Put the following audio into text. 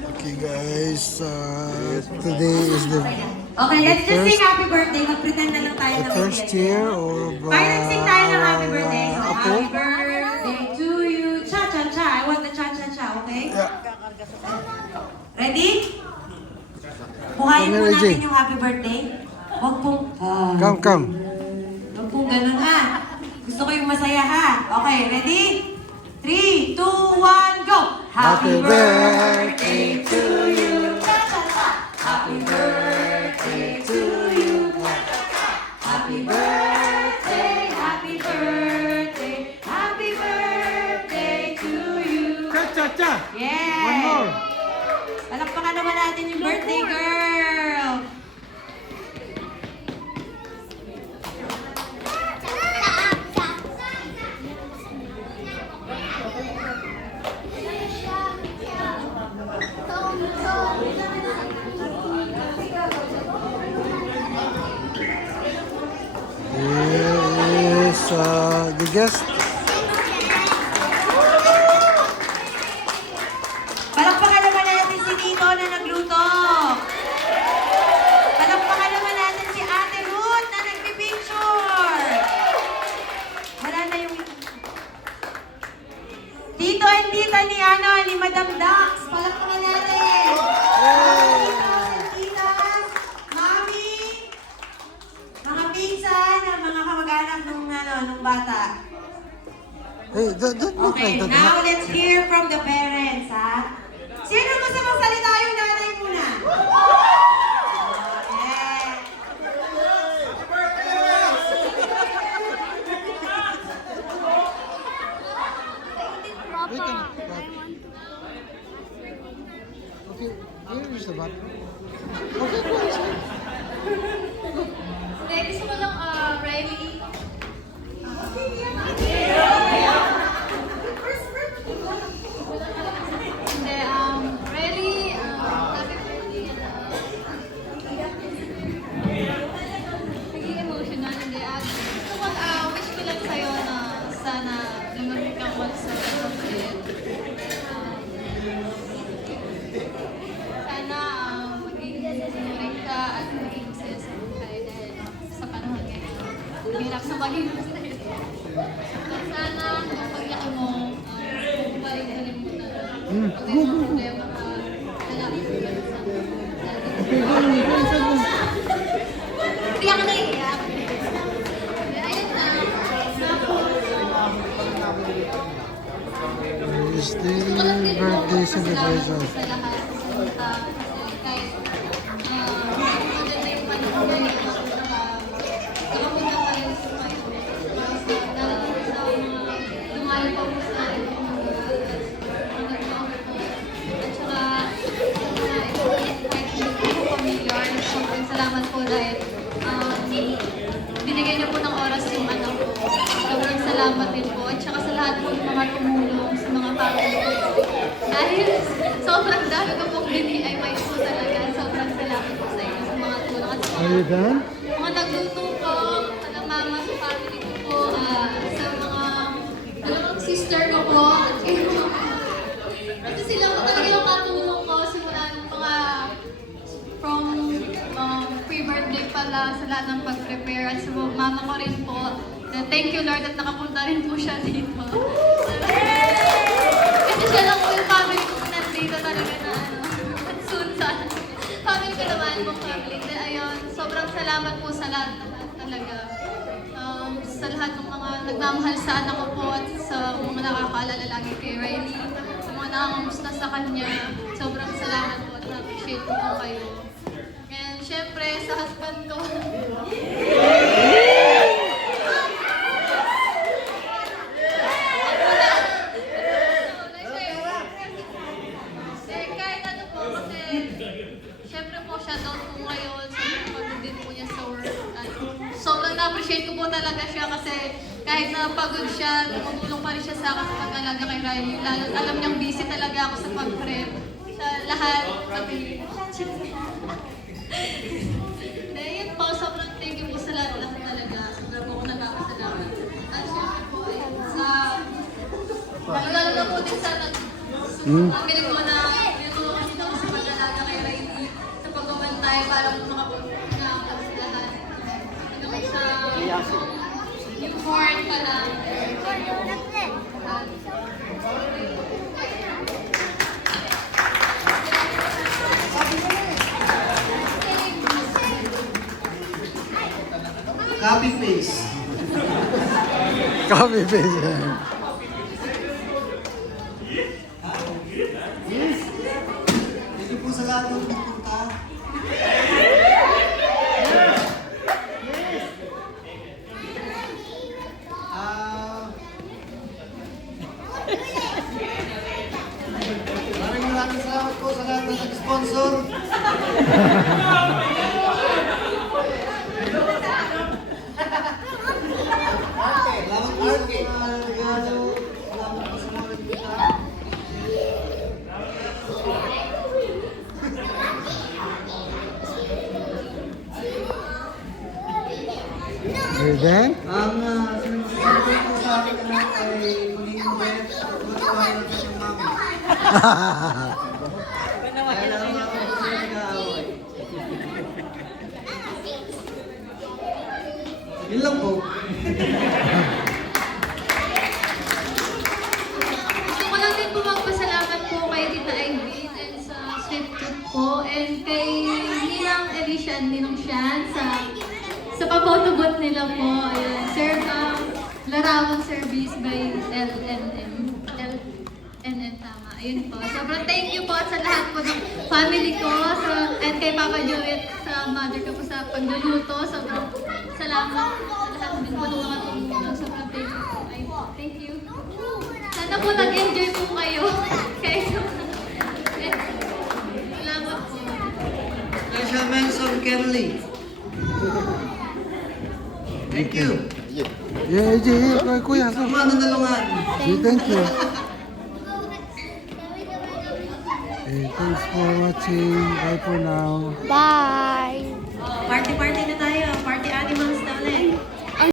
Okay guys, today is the Okay, let's just sing happy birthday. Mag-pretend na lang tayo na first year of Parang sing tayo ng happy our birthday. So, apo. happy birthday to you. Cha-cha-cha. I want the cha-cha-cha, okay? Yeah. Ready? Buhayin Come po here, natin AJ. yung happy birthday. Huwag pong... Come. Huwag pong ganun ha. Gusto ko yung masaya ha. Okay, ready? 3, 2, 1, go! Happy birthday to you. Cha-cha-cha. Happy birthday to you. Happy birthday, happy birthday, happy birthday to you. Cha-cha-cha! Yeah! One more! Palakpakan naman natin yung birthday girl! Here is the guest. Palakpakan naman natin si Nino na nagluto. Palakpakan naman natin si Ate Ruth na nagpipicture. Wala na yung... Tito and tita ni Madam Dax. Palakpakan natin. Tito and tita, mami, mga pinsan, mga kamag-anak nung bata. Hey, don't look Okay, like that. now let's hear from the parents, ha? Sino gusto magsalita yung nanay muna? Okay. Wait a minute. Okay, here is the button. Okay, go inside. Hindi, gusto ko lang, Riley. Hindi, Riley, happy birthday. Naging emotional, hindi. Gusto ko, wish ko lang sa'yo na sana lumamig ka ko sa pagkakas. Sana maging sinungaling ka at maging masaya sa buhay dahil sa panahon ngayon. Hirap sa maging masaya. Sana ang paglaki mo, balik ka rin mo na. Pag may mga problema ka, halapin mo lang sa Hindi ako naiiyak. Ayun na. Here is the birthday celebration. Sa lahat. Kasi kahit maganda yung panahon ngayon, nakapunta pa rin sa kayo. Dahil sa mga lumayo pa po sa akin. At saka, kahit hindi ko familiar, sobrang salamat po dahil binigay niyo po ng oras yung anak ko. Sobrang salamat din po. At saka sa lahat po yung mga tumulong sa mga family ko. Dahil sobrang dami ko pong ay may po talaga. Sobrang salamat po sa inyo sa mga tulong. At sa Are you done? mga nagluto po, sa mama, sa family ko po, sa mga dalawang sister ko po. Kasi sila po talaga yung katulong ko simula ng mga from pre-birthday pala sa lahat ng pag-prepare. At sa mama ko rin po. Thank you Lord at nakapunta rin po siya dito. Kasi siya lang po yung family ko nandito talaga na soon sa family ko naman pong family. Ayun, sobrang salamat po sa lahat talaga. Sa lahat ng mga nagmamahal sa anak ko po at sa mga nakakaalala lagi kay Riley, sa mga nakakamusta sa kanya. Sobrang salamat po at na-appreciate ko po kayo. And syempre sa husband ko. Kahit ano po, kasi syempre po siya down po ngayon sa pagod din po niya sa work. At sobrang na-appreciate ko po talaga siya kasi kahit na pagod siya, tumutulong pa rin siya sa akin sa pag-alaga kay Riley. Lalo, alam niyang busy talaga ako sa pag-prep. Sa lahat, sabi yun po, sobrang thank you po sa lahat talaga. Sobrang po ako nagpapasalamat. At syempre po, ayun, sa lalo na po din sa family ko na yung mga bagay para makapagpunta sa lahat. Ano ko siya, newborn pa lang. Copy paste. Copy paste. Thank you po sa lahat ng nagpunta. Maraming salamat po sa lahat ng nag-sponsor. Salamat po sa mga regalo. Salamat po sa mga nagpunta. And then, Ang sinasabi ko sa akin na ay magiging bet at matuwain ang kanyang mami. Kaya lang ako siya nag-aaway. Yun lang po. Gusto ko lang din po magpasalamat po kay Tita Irene and sa Sweet Tooth po and kay Ninang Alicia and Ninong Shan sa papotobot nila po. Ayan, Sir, Larawang Service by LNM. Tama. Ayun po. Sobrang thank you po sa lahat po ng family ko and kay Papa Joet sa mother ko po sa pagluluto. Sobrang salamat sa lahat din po ng mga tumulong. Sobrang thank you po. Thank you. Sana po nag-enjoy po kayo. Kaya salamat po. Special mention, Kelly. Thank you. yeah, kuya, so. Sama na nalungan. Thank you. Thanks for watching. Bye for now. Party-party na tayo.